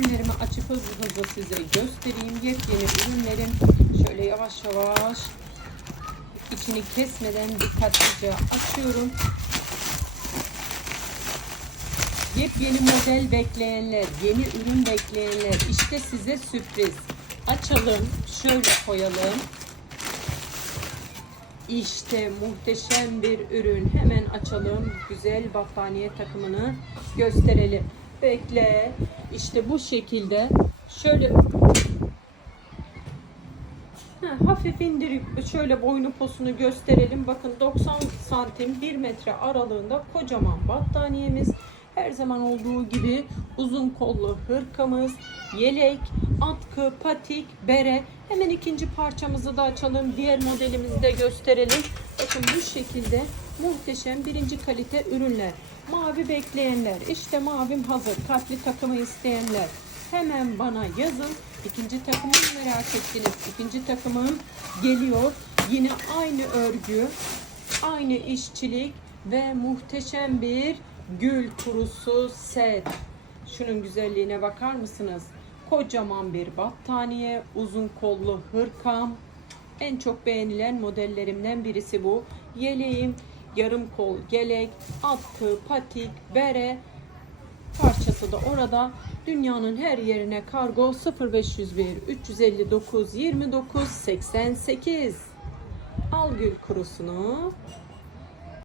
ürünlerimi açıp hızlı hızlı size göstereyim. Yepyeni ürünlerim. Şöyle yavaş yavaş içini kesmeden dikkatlice açıyorum. Yepyeni model bekleyenler, yeni ürün bekleyenler işte size sürpriz. Açalım, şöyle koyalım. İşte muhteşem bir ürün. Hemen açalım. Güzel battaniye takımını gösterelim. Bekle. İşte bu şekilde şöyle Ha, hafif indirip şöyle boynu posunu gösterelim. Bakın 90 santim 1 metre aralığında kocaman battaniyemiz. Her zaman olduğu gibi uzun kollu hırkamız, yelek, atkı, patik, bere. Hemen ikinci parçamızı da açalım. Diğer modelimizi de gösterelim. Bakın bu şekilde muhteşem birinci kalite ürünler. Mavi bekleyenler, işte mavim hazır. Kalpli takımı isteyenler hemen bana yazın. İkinci takımı merak ettiniz. İkinci takımım geliyor. Yine aynı örgü, aynı işçilik ve muhteşem bir gül kurusu set. Şunun güzelliğine bakar mısınız? Kocaman bir battaniye, uzun kollu hırkam. En çok beğenilen modellerimden birisi bu. Yeleğim, yarım kol gelek, atkı, patik, bere, parçası da orada. Dünyanın her yerine kargo 0501 359 29 88. Al gül kurusunu.